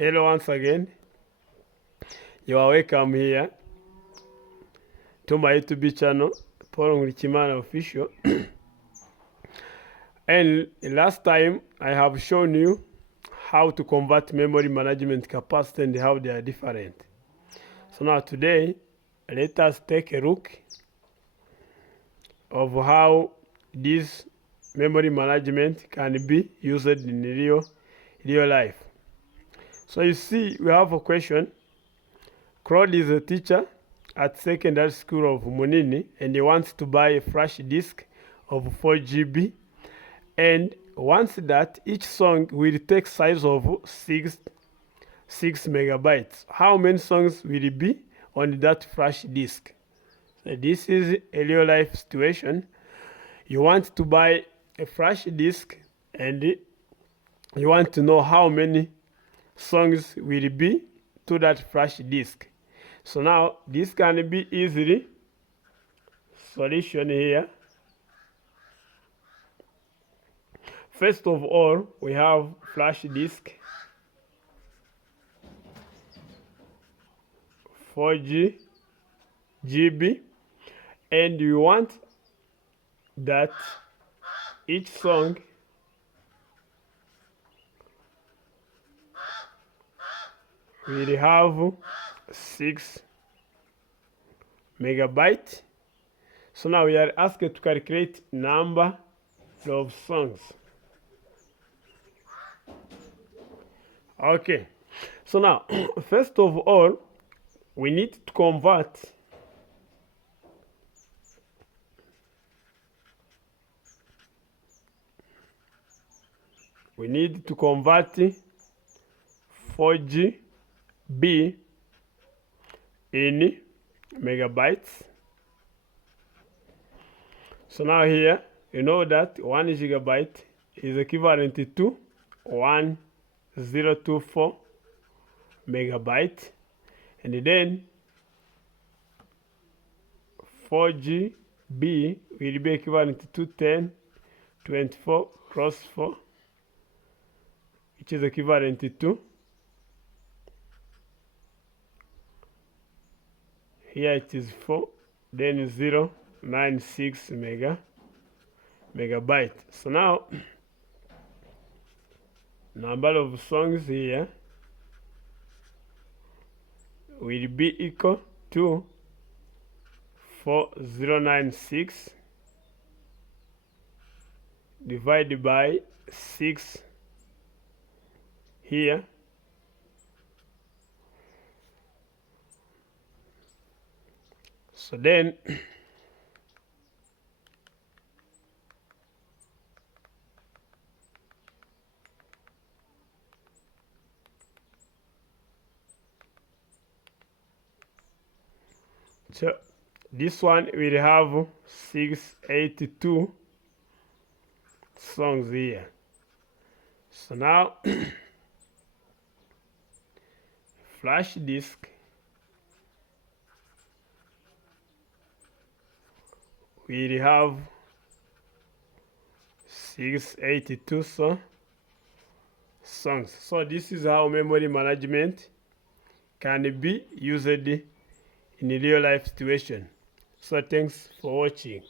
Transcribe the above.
Hello once again. You are welcome here to my YouTube channel, Paul Ngurikimana Official. And last time I have shown you how to convert memory management capacity and how they are different. So now today, let us take a look of how this memory management can be used in real life. So you see, we have a question. Claude is a teacher at secondary school of Munini and he wants to buy a flash disk of 4 GB and once that each song will take size of 6 megabytes. How many songs will it be on that flash disk? So this is a real life situation. You want to buy a flash disk and you want to know how many songs will be to that flash disk. So now this can be easily solution here. First of all, we have flash disk 4 GB and you want that each song will have 6 megabytes. So now we are asked to calculate number of songs. Okay, so now first of all we need to convert we need to convert 4 GB in megabytes. So now here you know that 1 gigabyte is equivalent to 1024 megabyte, and then 4 GB will be equivalent to 1024 cross 4, which is equivalent to, here it is 4, then 096 megabyte. So now number of songs here will be equal to 4096 divided by 6 here. So then so this one will have 682 songs here. So now flash disk will have 682 songs. So this is how memory management can be used in a real life situation. So thanks for watching.